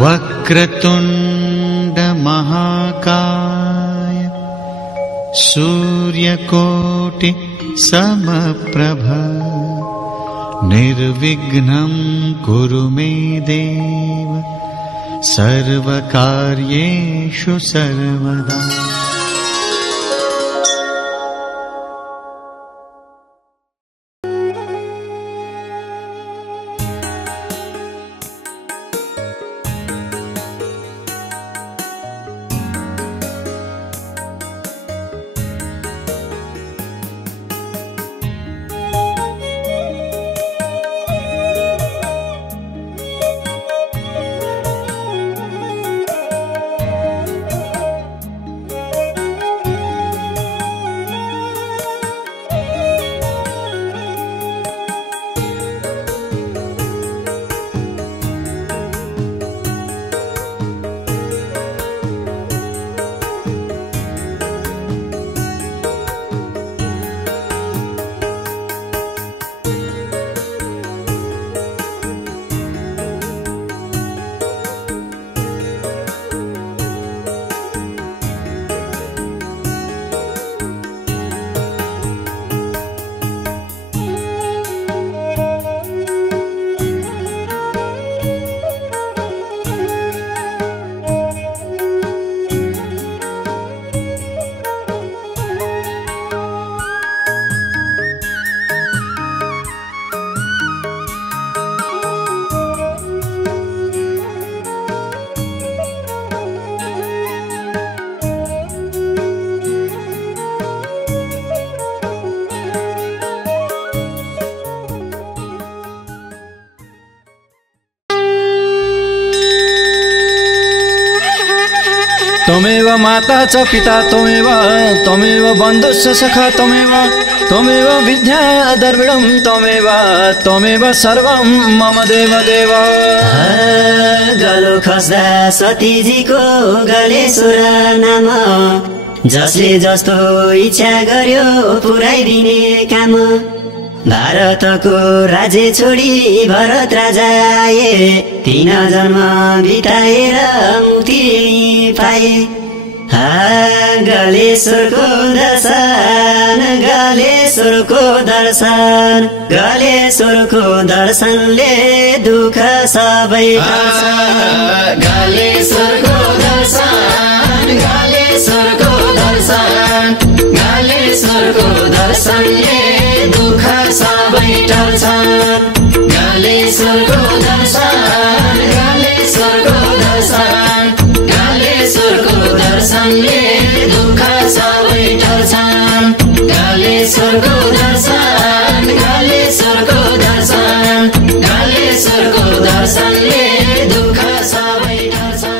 वक्रतुण्ड महाकाय सूर्यकोटि समप्रभ निर्विघ्नं कुरु मे देव सर्वकार्येषु सर्वदा। त्वमेव माता च पिता त्वमेव बन्धुश्च सखा त्वमेव विद्या द्रविडं त्वमेव सर्वं मम देव देव। गलो खस्दा सतीजीको गलेश्वर नाम जसले जस्तो इच्छा गर्यो पुराइदिने काम। भारतको राज्य छोडी भरत राजा आए 3 जन्म बिताएर मुक्ति पाए। गलेश्वरको दर्शन गलेश्वरको दर्शनले दुःख सबै टल्छ। गलेश्वरको दर्शनले दुःख सबै टल्छ। गलेश्वरको दर्शनले दुःख सबै टल्छ। गलेश्वरको दर्शनले दुःख सबै टल्छ।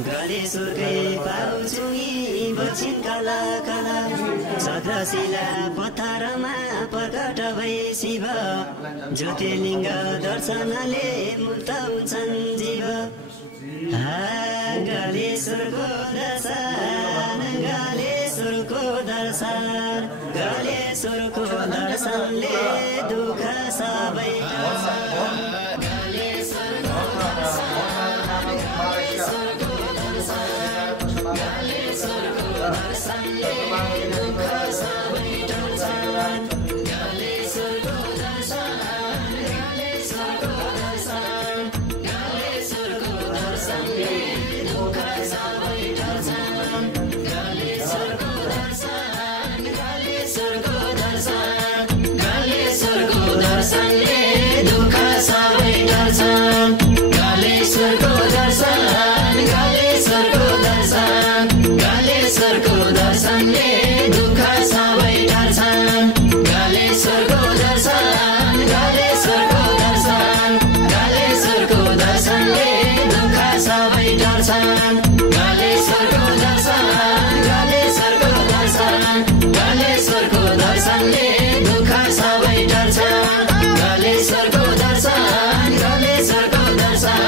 गलेश्वरकै पाउँछु बचिन काला काला सत्रशिला पत्थरमा प्रकट भई शिव ज्योतिर्लिङ्ग दर्शनले मुक्त हुन्छन् जीव। गलेश्वरको दर्शन दर्शन गलेश्वरको दर्शनले दुःख सबै टार्छ गलेश्वरको दर्शनले दुःख सबै टार्छ गलेश्वरको दर्शन गलेश्वरको दर्शनले दुःख सबै टार्छ गलेश्वरको दर्शन गलेश्वरको दर्शनले दुःख सबै टार्छ गलेश्वरको दर्शन गलेश्वरको दर्शन गलेश्वरको दर्शनले दुःख सबै टार्छ गलेश्वरको दर्शन गलेश्वरको दर्शन गलेश्वरको दर्शनले दुःख सबै टार्छ गलेश्वरको दर्शन गलेश्वरको दर्शन गलेश्वरको दर्शनले दुःख सबै टार्छ गलेश्वरको दर्शन गलेश्वरको दर्शन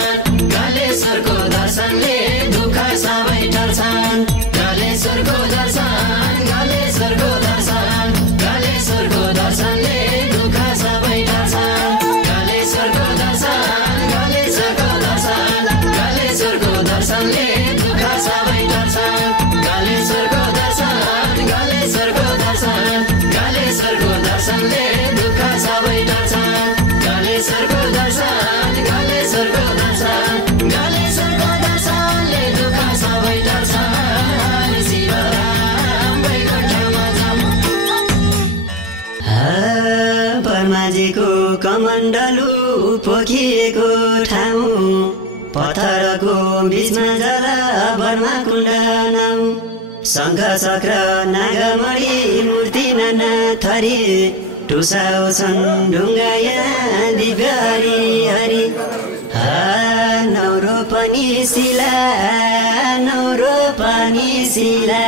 गलेश्वरको दर्शनले दुःख सबै टार्छ गलेश्वरको दर्शन गलेश्वरको दर्शन गलेश्वरको दर्शनले दुःख सबै टार्छ गलेश्वरको दर्शन गलेश्वरको दर्शन गलेश्वरको दर्शनले दुःख सबै टार्छ गलेश्वरको दर्शन गलेश्वरको दर्शन गलेश्वरको दर्शनले दुःख सबै टार्छ गलेश्वरको दर्शन गलेश्वरको दर्शन गलेश्वरको दर्शनले दुःख सबै टार्छ शिवराम वैकुण्ठमा जाऊँ ब्रह्माजीको कमण्डलु पोखिएको ठाउँ पत्थरको बीचमा जल ब्रह्मकुण्ड नाउँ शङ्ख चक्र नागमणि मूर्ति नाना थरी टुसाउँछन् ढुङ्गा यहाँ दिव्य हरि हरि नौरो पनि शिला नौरो पनि शिला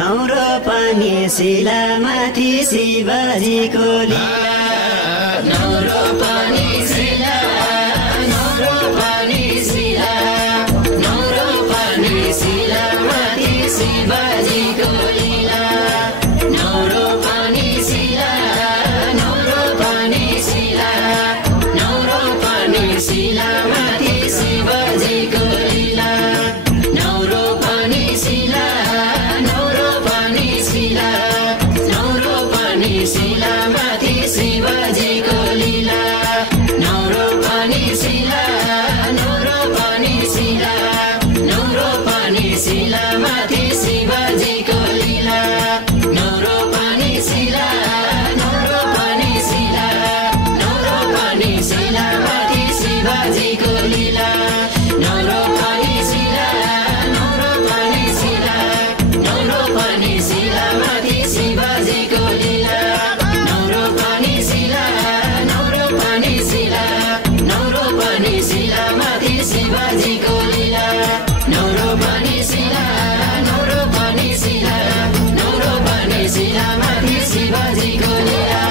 नौरो पनि शिला माथि शिवजीको लीला नौरो पनि शिला नौरो पनि शिला नौरो पनि शिला माथि शिवजीको लीला नौरो पनि शिला नौरो पनि शिला नौरो पनि शिला माथि शिवजीको लीला नौरो पनि शिला नौरो पनि शिला नौरो पनि शिला माथि शिवजीको लीला नौरो पनि शिला नौरो पनि शिला नौरो पनि शिला माथि शिवजीको लीला नौरो पनि शिला नौरो पनि शिला नौरो पनि शिला माथि शिवजीको लीला नौरो पनि शिला नौरो पनि शिला नौरो पनि शिला माथि शिवजीको लीला नौरो पनि शिला नौरो पनि शिला नौरो पनि शिला माथि शिवजीको लीला नौरो पनि शिला नौरो पनि शिला नौरो पनि शिला माथि शिवजीको लीला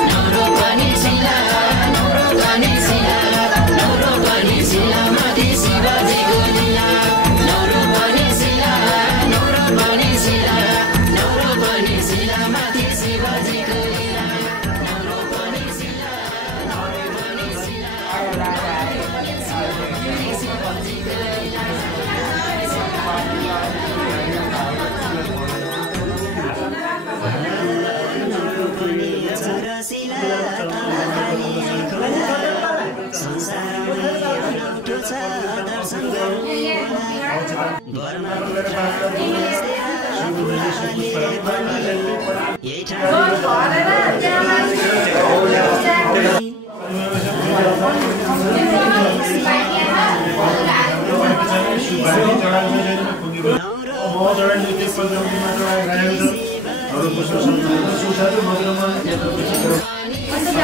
नौरो पनि शिला नौरो पनि शिला नौरो पनि शिला माथि शिवजीको लीला नौरो पनि शिला नौरो पनि शिला नौरो पनि शिला माथि शिवजीको लीला नौरो पनि शिला नौरो पनि शिला चौरसिला तलखाली खोला संसारमै अनौठो छ दर्शन गर्नु ब्रह्मपुत्र फुलाले पनि यही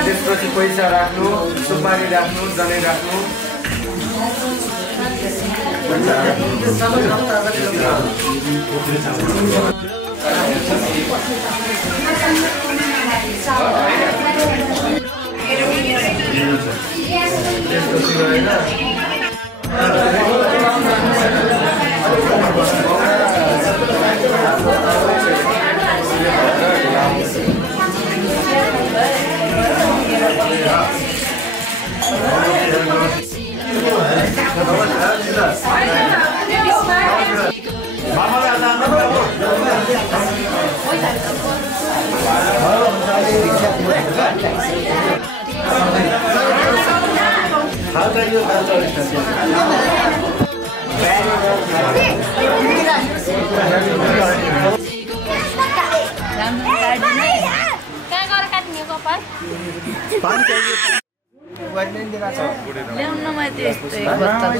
त्यसपछि पैसा राख्नु सुपारी राख्नु जनै राख्नु ल्याउन माथि यस्तो एक बोतल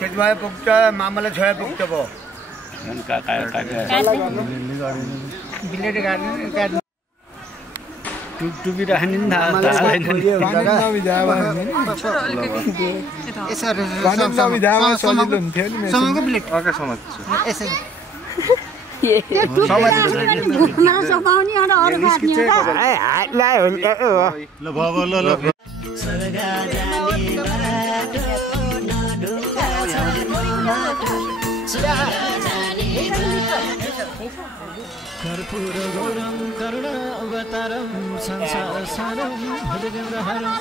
खेतमा पुग्छ मामाले छोया पुग्छ भयो टुपी राख्ने नि थाहा कर्पूर गौरम करुणावतारम संसार सारम भजगंधहरम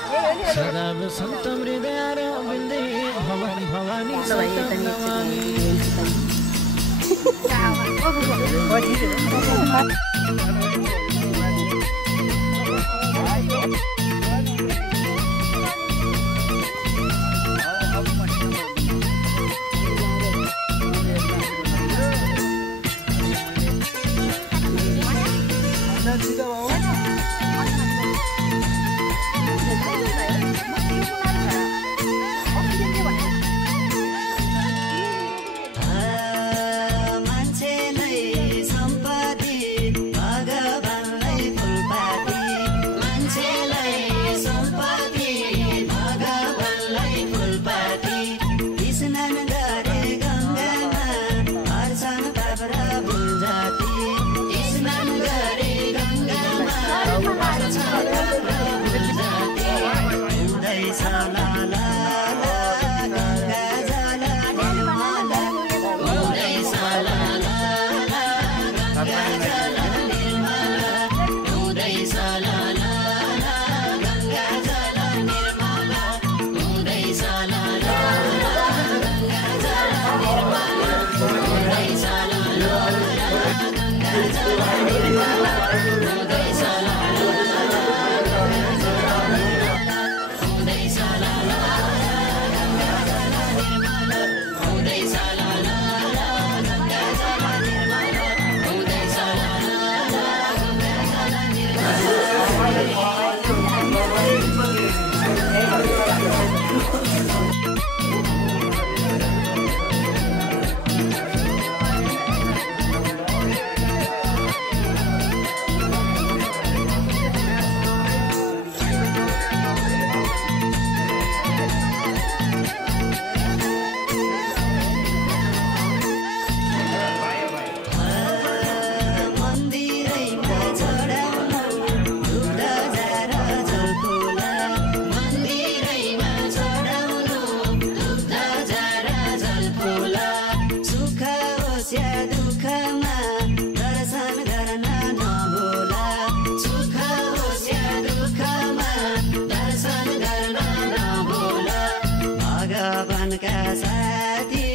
सदा वसंतम हृदयारविंदे भवं भवानी सततं नमामि भगवानका साथी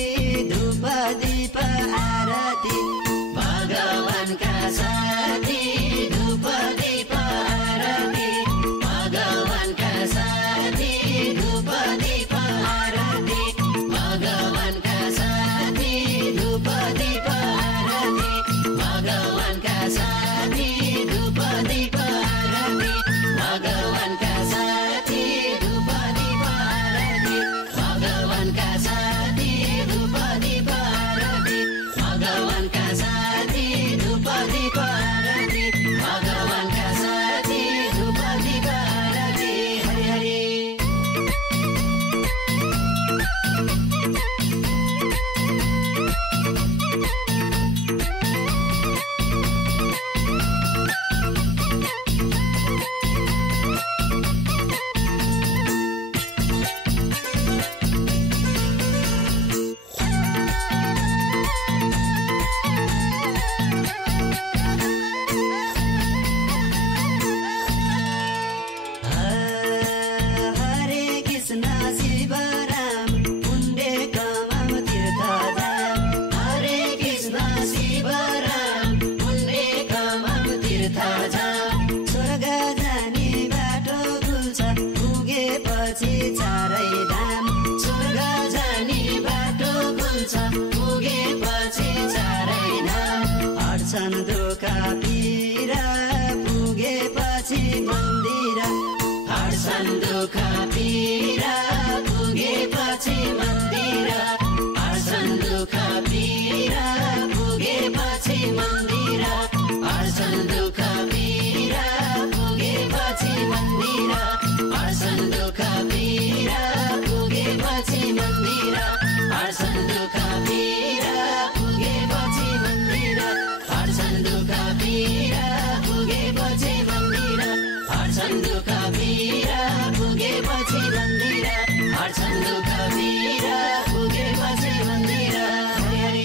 हर्छन् दुःख पीडा पुगेपछि मन्दिर हर्छन् दुःख पीडा पुगेपछि मन्दिर हर्छन् दुःख पीडा पुगेपछि मन्दिर हर्छन् दुःख पीडा पुगेपछि मन्दिर हर्छन् दुःख पीडा पुगेपछि मन्दिर हर्छन् दुःख पीडा पुगेपछि मन्दिर हर्छन् दुःख पीडा पुगेपछि मन्दिर हर्छन् दुःख पीडा पुगेपछि मन्दिर हरि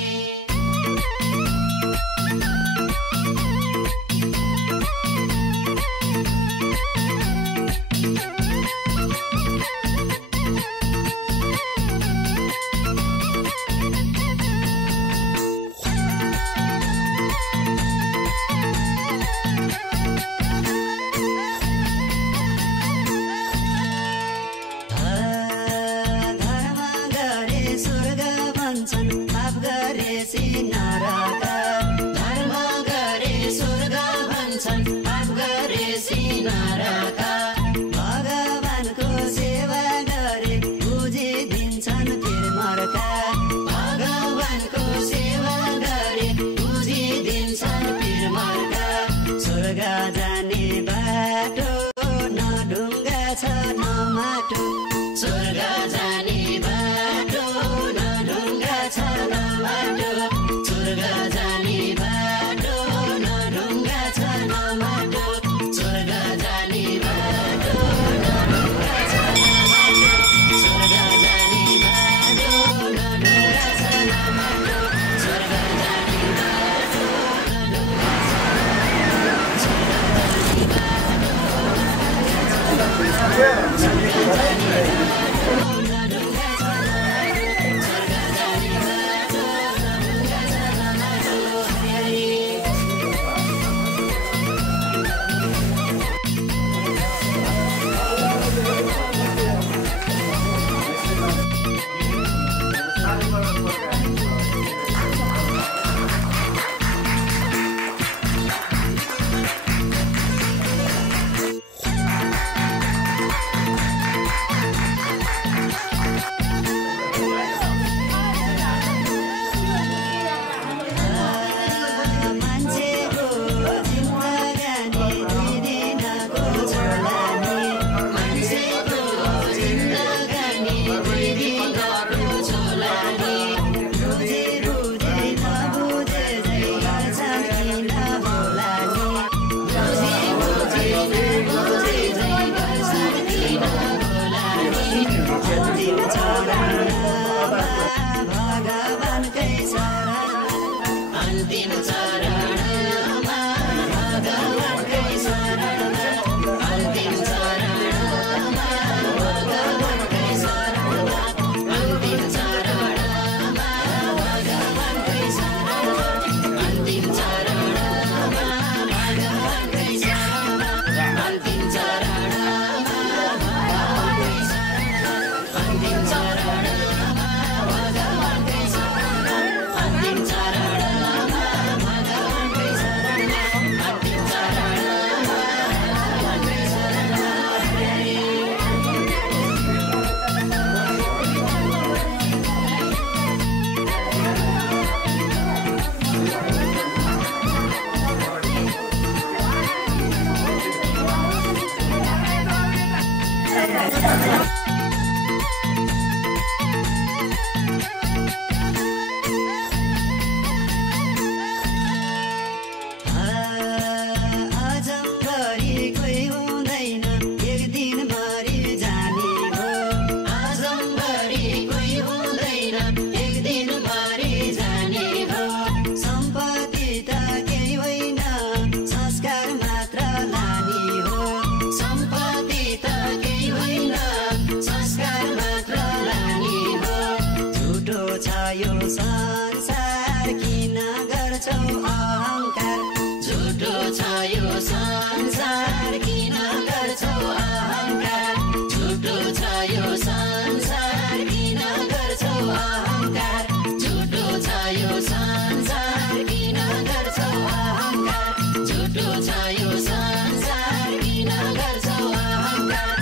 झुटो छ यो संसार किन गर्छौ अहंकार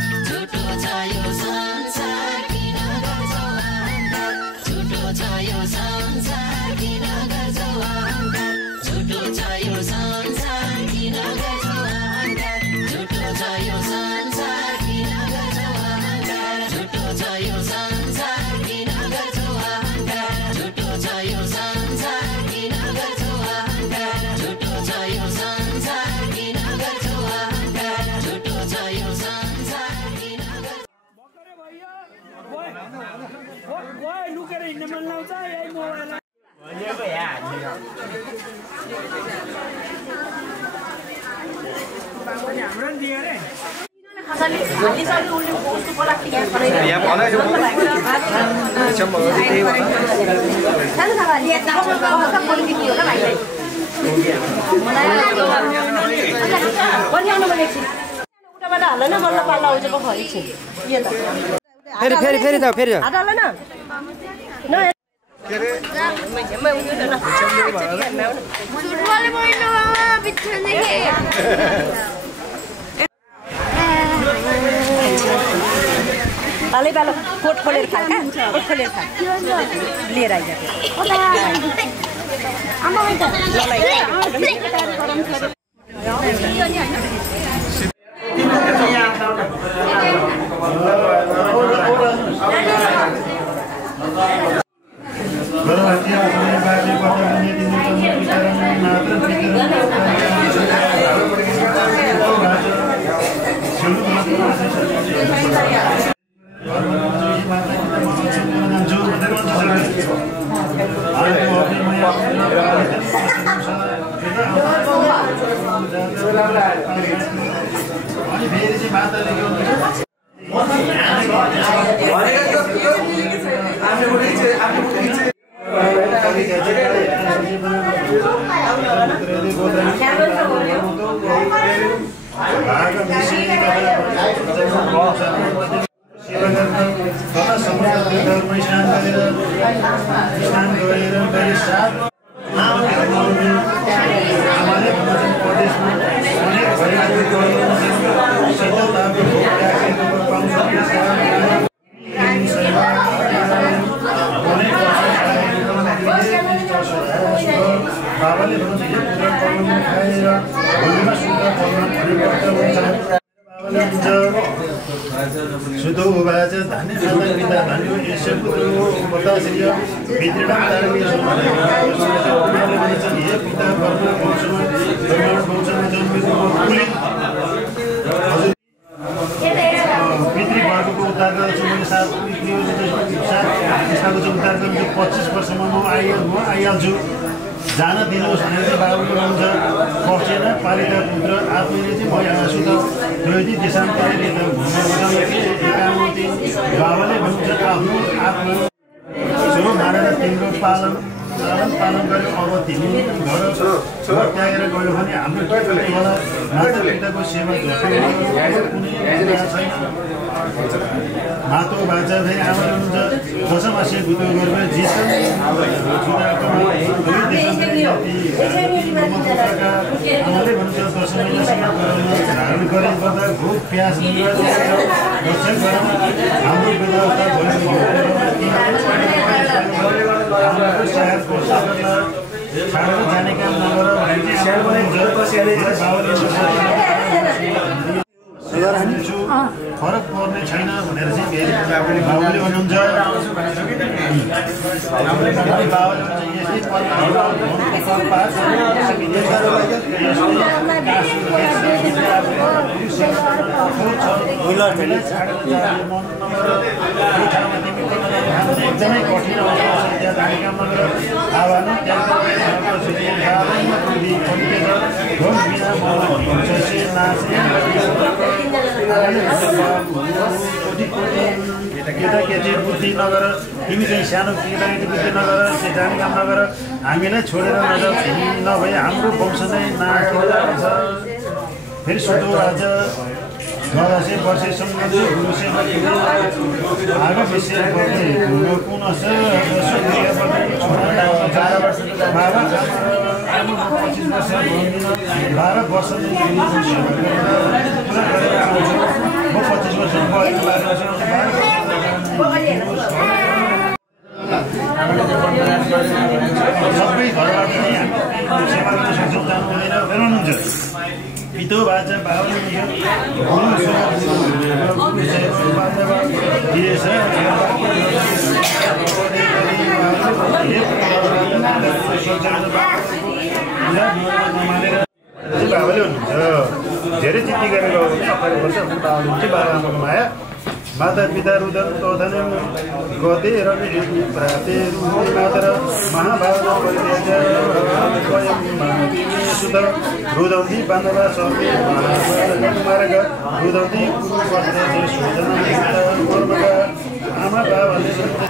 लुकेर हिँड्न मन लाउँछ यही मोबाइल हाम्रो नि दियो रे फेरि जाऊ फेरि पालै पालो कोट खोलेर खा कोट खोलेर खा लिएर आइजाको जान दिनुहोस् भनेर चाहिँ बाबुले हुन्छ बसेर पालिका पुत्र आफैले चाहिँ म यहाँ छु त त्यो चाहिँ देशान्तरले त बाबाले भन्छ आफ्नो छोरो मारेर तिम्रो पालन गर्यो अब तिमी घर त्यागेर गयो भने हाम्रो माता पिताको सेवा कुनै छैन मातो बाजा चाहिँ आमा हुनुहुन्छ दशमासे बुझ्नु गरेर जित्छन् आमाले भन्छ 10 महिनासम्म धारण गर्ने गर्दा भोक प्यास हाम्रो व्यवस्था छाडेर जाने काम नगर फरक पर्ने छैन भनेर चाहिँ बाबुले भन्नुहुन्छ एकदमै कठिन केटाकेटी बुद्धि नगर तिमी चाहिँ सानो केटाकेटी बुद्धि नगर जाने काम नगर हामीलाई छोडेर नजाऊ नभए हाम्रो वंश नै नाश फेरि सुतो राजा 1200 वर्षसम्म आगो विषय गर्ने कुन असर 12 वर्ष सबै घरबाट सेवा गर्न सक्छौँ जानु हुँदैन गराउनुहुन्छ पितो बाजा बाबुले बाबाले हुनुहुन्छ धेरै चित्ती गरेर गयो भने 18 वर्ष बाबाले हुन्छ बाबाआमाको माया माता पिता रुदन तोधनं गते रवि प्राते रुदे मातर महाभारत परित्याज्य स्वयं मानवीय सुत रुदन्ति बान्धवा सर्वे मार्ग रुदन्ति कुरुपत्रे सुजन कर्मका आमा बाबाले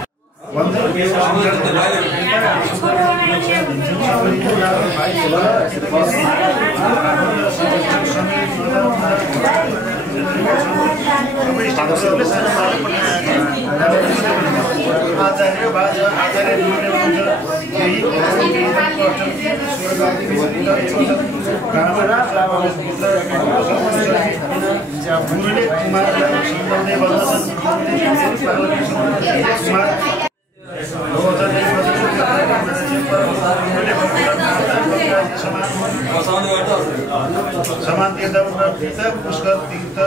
आचार्य बाजा आचार्य गुरुले कुमारलाई सम्झाउने समान तीर्थ पुष्कर तीर्थ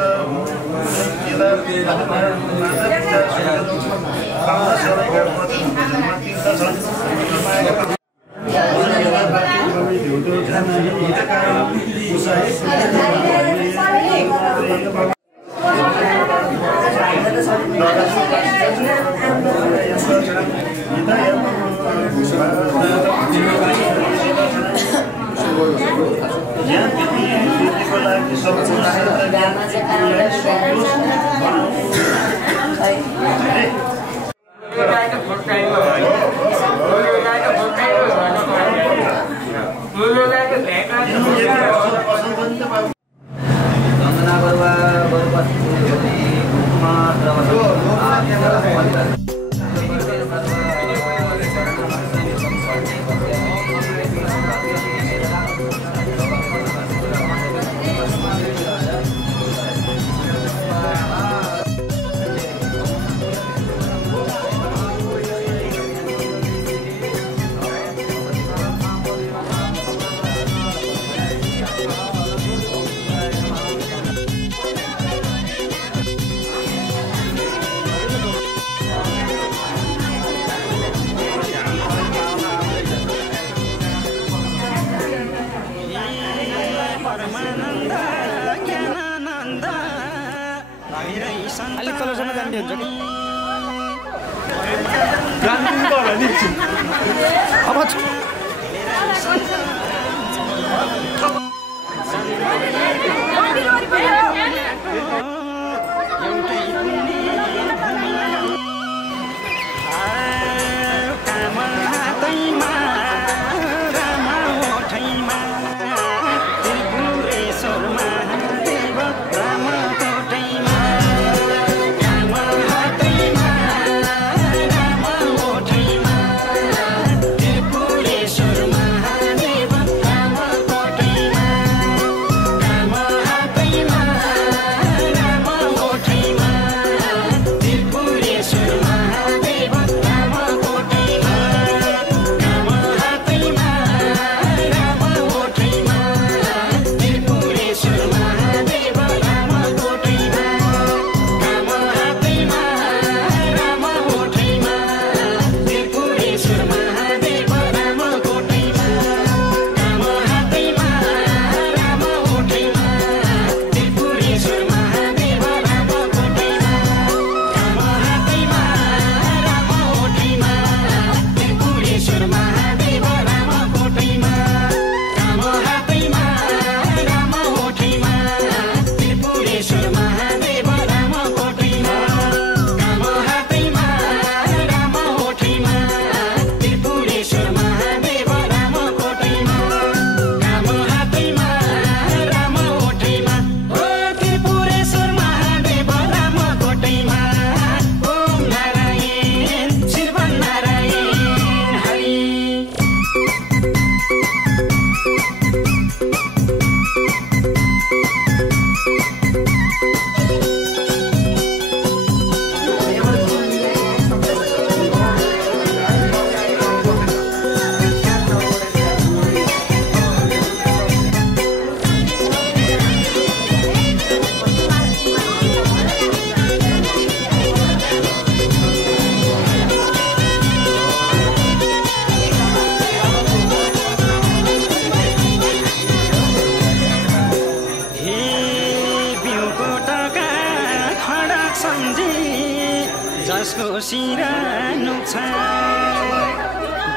नुक्छ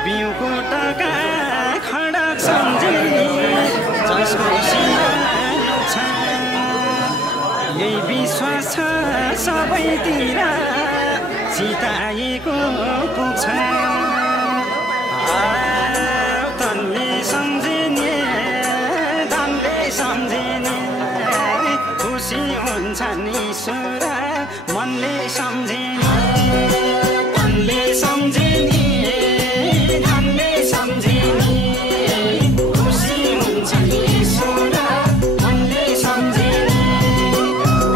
बिउको टका खडक सम्झे जसको सिना नुक्छ यही विश्वास छ सबैतिर सिताएको पुग्छ तनले सम्झिने धनले सम्झिने खुसी हुन्छन् ईश्वर मनले सम्झिने तनले सम्झिने धनले सम्झिने खुसी हुन्छन् ईश्वर मनले सम्झिने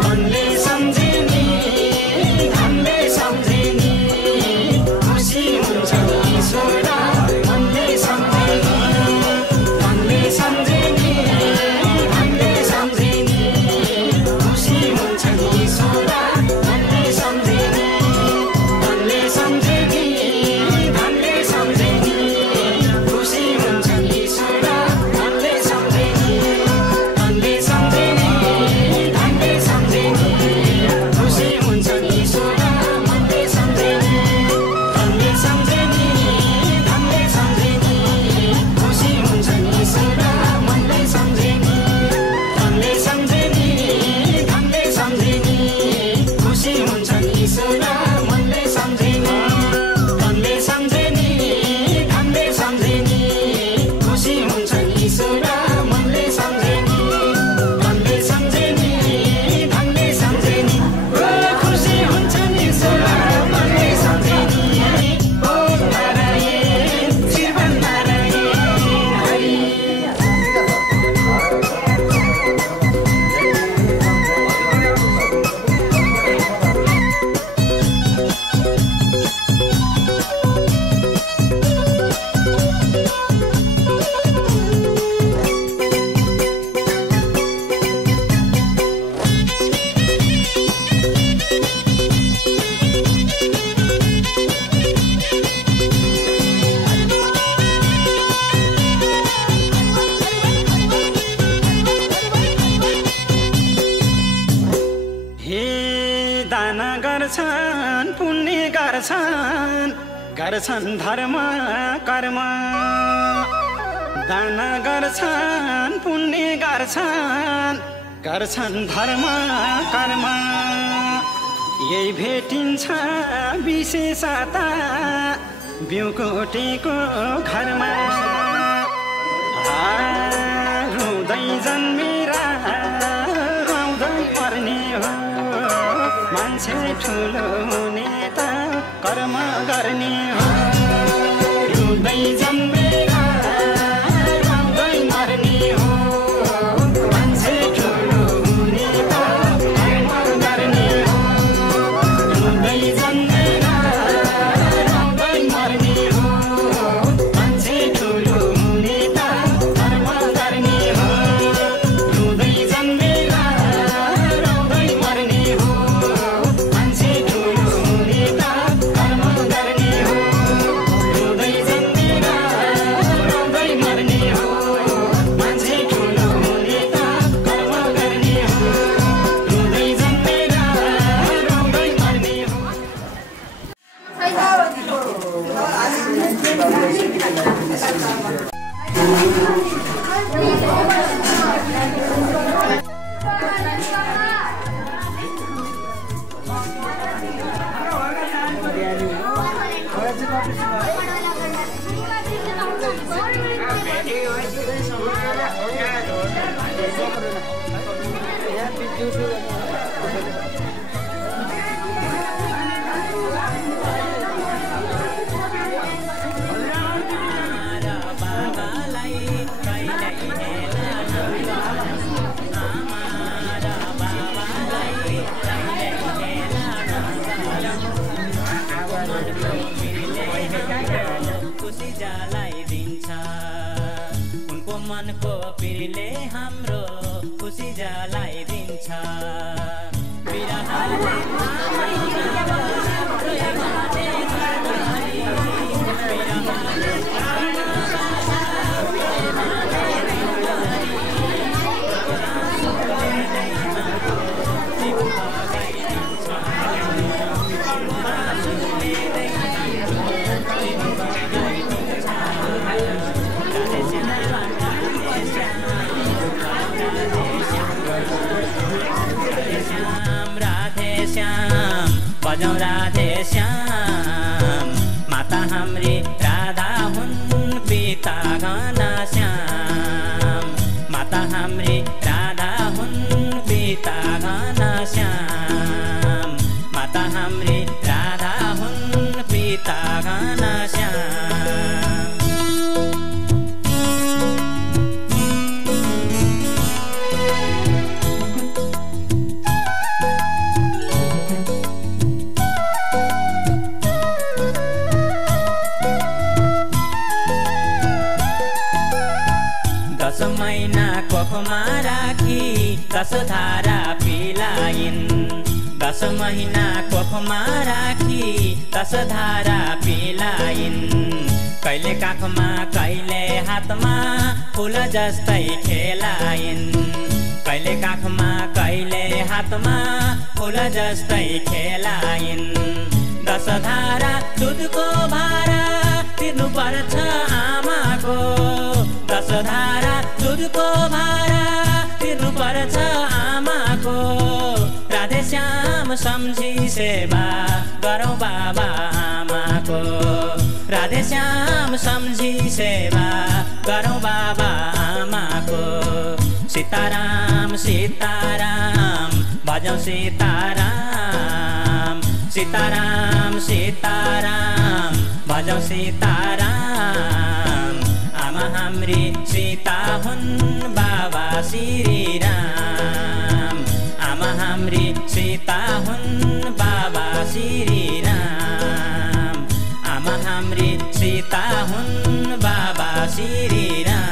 तनले सम्झिने धनले सम्झिने खुसी हुन्छन् ईश्वर मनले सम्झिने तनले सम्झिने धनले सम्झिने खुसी हुन्छन् ईश्वर मनले सम्झिने तनले सम्झिने धनले सम्झिने खुसी हुन्छन् ईश्वर मनले सम्झिने तनले सम्झिने धनले सम्झिने खुसी हुन्छन् ईश्वर मनले सम्झिने तनले सम्झिने धनले सम्झिने खुसी हुन्छन् ईश्वर मनले सम्झिने तनले सम्झिने धनले सम्झिने खुसी हुन्छन् ईश्वर मनले सम्झिने तनले सम्झिने धनले सम्झिने खुसी हुन्छन् ईश्वर मनले सम्झिने तनले सम्झिने धनले सम्झिने खुसी हुन्छन् ईश्वर मनले सम्झिने ओ नारायण जीवन नारायण हरि हे दान गर्छन् पुण्य गर्छन् धर्म कर्म दान गर्छन् पुण्य गर्छन् धर्म कर्म यही भेटिन्छ विशेषता बिउको टेको घरमा रुँदै जन्मेरा रुँदै मर्ने हो मान्छे ठुलो हुने त कर्म गर्ने हो रुँदै जन्मेरा रुँदै मर्ने हो मान्छे ठुलो हुने त कर्म गर्ने हो रुँदै जन्मेरा रुँदै मर्ने हो मान्छे ठुलो हुने त कर्म गर्ने हो रुँदै जन्मेरा रुँदै मर्ने हो मान्छे ठुलो हुने त कर्म गर्ने हो रुँदै जन्मेरा रुँदै मर्ने हो मान्छे ठुलो हुने त कर्म गर्ने हो रुँदै जन्मेरा रुँदै मर्ने हो खुसी जलाइदिन्छ उनको मनको पिरले हाम्रो खुसी जलाइदिन्छ भजौँ राधे श्याम माता हाम्री राधा हुन् पिता घनश्याम माता हाम्री राधा हुन् पिता घनश्याम माता हाम्री राधा हुन् पिता घनश्याम दश महिना कोखमा राखी दश धारा पिलाइन् दश महिना कोखमा राखी दश धारा पिलाइन् कहिले काखमा कहिले हातमा फुल जस्तै खेलाइन् कहिले काखमा कहिले हातमा फुल जस्तै खेलाइन् दश धारा दुधको भारा तिर्नु पर्छ आमाको दश धारा दुधको भारा तिर्नु पर्छ आमाको राधे श्याम सम्झी सेवा गरौँ बाबा आमाको राधे श्याम सम्झी सेवा गरौँ बाबा आमाको सीताराम सीताराम भजौँ सीताराम सीताराम सीताराम भजौँ सीताराम आमा हाम्री सीता हुन् बाबा श्रीराम आमा हाम्री सीता हुन् बाबा श्रीराम आमा हाम्री सीता हुन् बाबा श्रीराम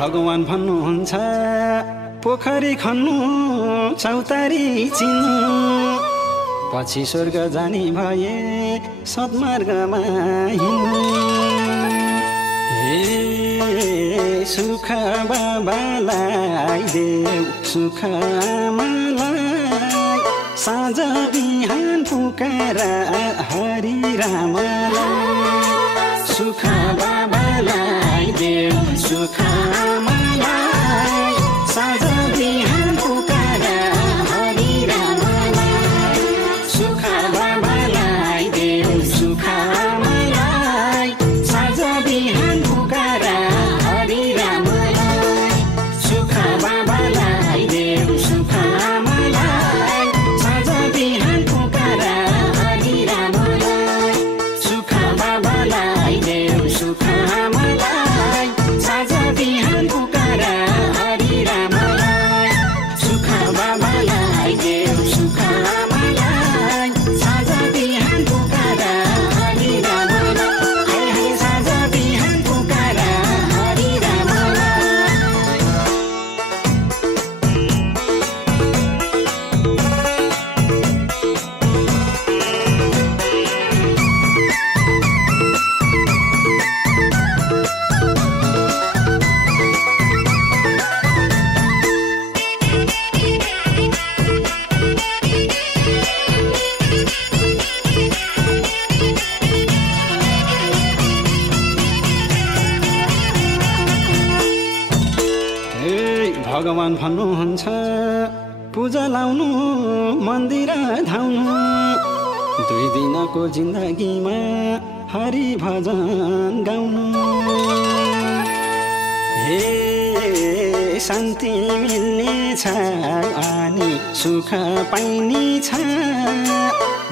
भगवान भन्नुहुन्छ पोखरी खन्नु चौतारी चिन्नु पछि स्वर्ग जाने भए सद्मार्गमा हिँड्नु हे सुख बाबालाई देऊ सुख आमालाई साँझ बिहान पुकारा हरि रामलाई सुख बाबालाई देऊ सुख आमालाई साँझ बिहान पुकारा हरि रामलाई सुख बाबालाई देऊ सुख आमालाई साँझ बिहान पुकारा हरि रामलाई सुख बाबालाई देऊ सुख आमालाई साँझ बिहान पुकारा हरि रामलाई भगवान भन्नुहुन्छ पूजा लाउनु मन्दिर धाउनु 2 दिनको जिन्दगीमा हरि भजन गाउनु हे शान्ति मिल्ने छ अनि सुख पाइने छ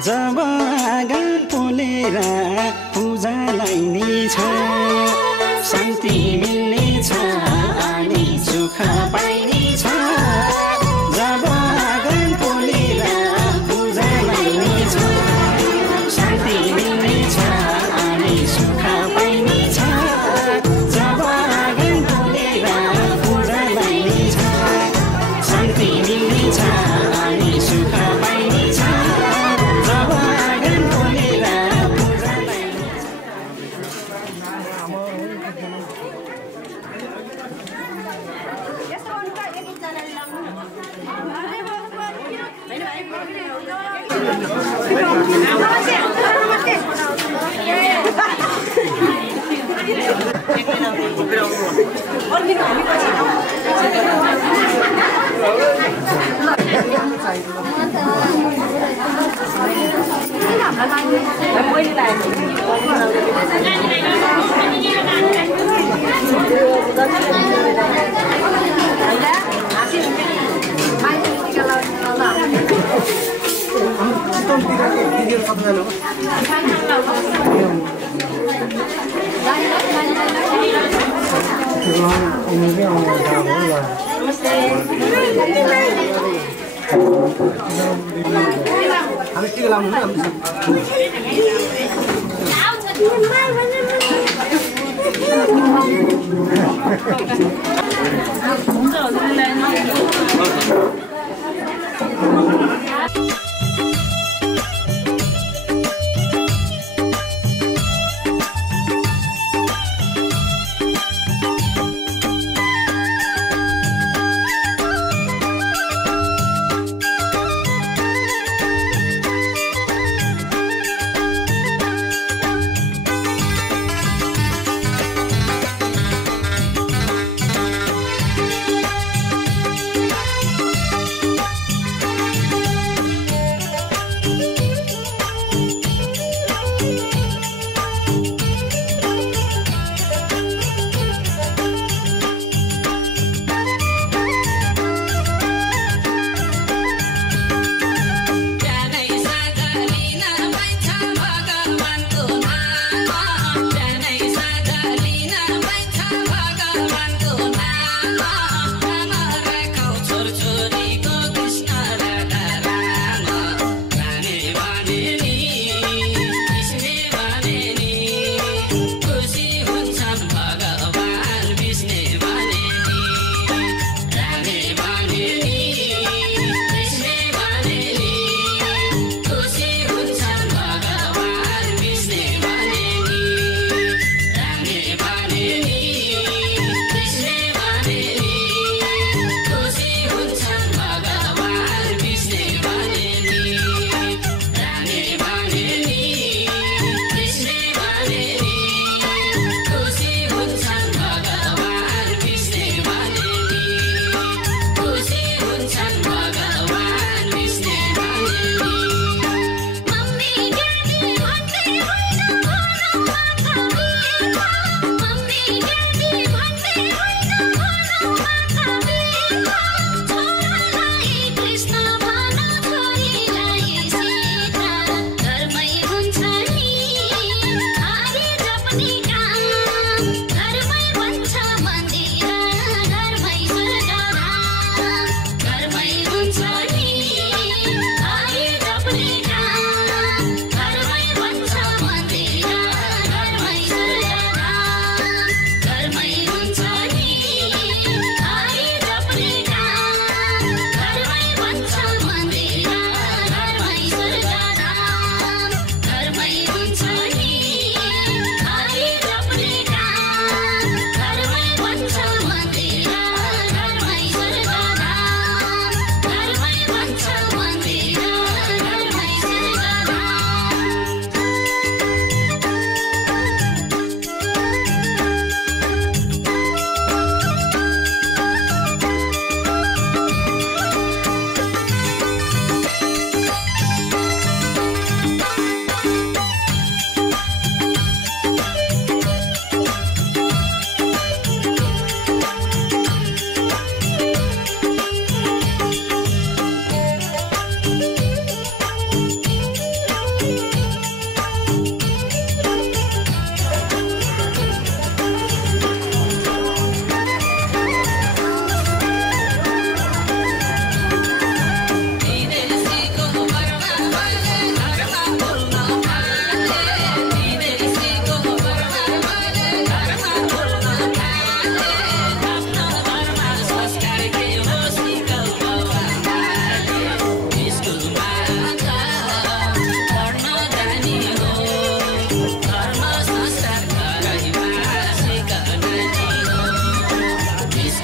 जब आँगन पोलेर पूजा लाइने छ शान्ति मिल्ने छ अनि सुख पाइने छ जब आँगन पोलेर पूजा लाइने छ शान्ति मिल्ने छ अनि सुख पाइने छ जब आँगन पोलेर पूजा लाइने छ शान्ति मिल्ने छ अनि सुख पाइने छ जब आँगन पोलेर पूजा लाइने छ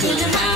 फुलमा